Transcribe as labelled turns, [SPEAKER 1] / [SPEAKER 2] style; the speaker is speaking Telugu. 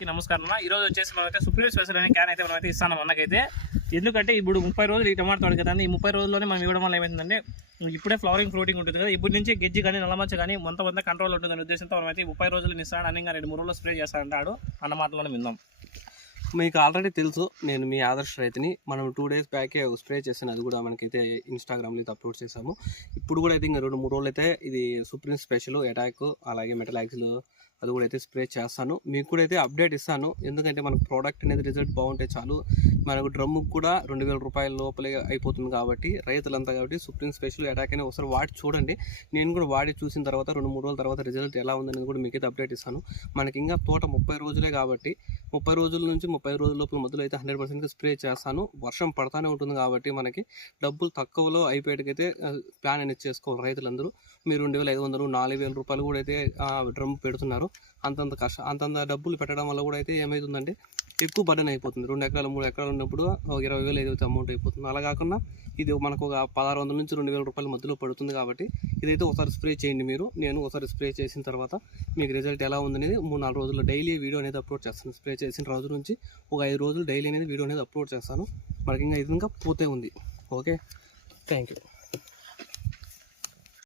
[SPEAKER 1] కి నమస్కారం అన్న. ఈ రోజు వచ్చేసి మనమైతే సుప్రీం స్పెషల్ అనే క్యాన్ అయితే మనమైతే ఇస్తాను మనకైతే ఎందుకంటే ఇప్పుడు ముప్పై రోజులు ఈ టమాటా తోడు కదా ఈ ముప్పై రోజుల్లోనే మనం ఇవ్వడం వల్ల ఏమైందంటే ఇప్పుడే ఫ్లవరింగ్ ఫ్రూటింగ్ ఉంటుంది కదా ఇప్పటి నుంచి గెజ్జి కానీ నల్లమచ్చ కానీ మొత్తం అంతా కంట్రోల్ ఉంటుందనే ఉద్దేశంతో మనమైతే ముప్పై రోజులు ఇస్తాడు అని రెండు మూడు రోజులు స్ప్రే చేస్తాడంటాడు అన్న మాటలోనే విందాం.
[SPEAKER 2] మీకు ఆల్రెడీ తెలుసు నేను మీ ఆదర్శ రైతుని. మనం టూ డేస్ బ్యాకే ఒక స్ప్రే చేసాను అది కూడా మనకైతే ఇన్స్టాగ్రామ్లో అయితే అప్లోడ్ చేసాము ఇప్పుడు కూడా అయితే ఇంకా రెండు మూడు రోజులు అయితే ఇది సుప్రీం స్పెషల్ అటాక్ అలాగే మెటలాక్సిల్ అది కూడా అయితే స్ప్రే చేస్తాను. మీకు కూడా అయితే అప్డేట్ ఇస్తాను. ఎందుకంటే మనకు ప్రోడక్ట్ అనేది రిజల్ట్ బాగుంటే చాలు. మనకు డ్రమ్ముకు కూడా రెండు వేల రూపాయల లోపలే అయిపోతుంది కాబట్టి రైతులంతా కాబట్టి సుప్రీం స్పెషల్ అటాక్ అనే ఒకసారి వాడి చూడండి. నేను కూడా వాడి చూసిన తర్వాత రెండు మూడు రోజుల తర్వాత రిజల్ట్ ఎలా ఉందనేది కూడా మీకైతే అప్డేట్ ఇస్తాను. మనకి ఇంకా తోట ముప్పై రోజులే కాబట్టి ముప్పై రోజుల నుంచి ముప్పై రోజుల లోపల మొదలు అయితే హండ్రెడ్ పర్సెంట్ స్ప్రే చేస్తాను. వర్షం పడతానే ఉంటుంది కాబట్టి మనకి డబ్బులు తక్కువలో అయిపోయేటికైతే ప్లాన్ అనేది చేసుకోవాలి రైతులందరూ. మీరు రెండు వేల ఐదు వందలు నాలుగు వేల రూపాయలు కూడా అయితే డ్రమ్ పెడుతున్నారు. అంతంత కష్ట అంతంత డబ్బులు పెట్టడం వల్ల కూడా అయితే ఏమవుతుందంటే ఎక్కువ బర్డెన్ అయిపోతుంది. రెండు ఎకరాలు మూడు ఎకరాలు ఉన్నప్పుడు ఒక ఇరవై వేలు ఏదైతే అమౌంట్ అయిపోతుంది. అలా కాకుండా ఇది మనకు ఒక పదహారు వందల నుంచి రెండు వేల రూపాయల మధ్యలో పడుతుంది కాబట్టి ఇదైతే ఒకసారి స్ప్రే చేయండి మీరు. నేను ఒకసారి స్ప్రే చేసిన తర్వాత మీకు రిజల్ట్ ఎలా ఉందనేది మూడు నాలుగు రోజుల్లో డైలీ వీడియో అనేది అప్లోడ్ చేస్తాను. స్ప్రే చేసిన రోజు నుంచి ఒక ఐదు రోజులు డైలీ అనేది వీడియో అనేది అప్లోడ్ చేస్తాను. మనకి ఇంకా ఇది ఇంకా పోతే ఉంది. Okay thank you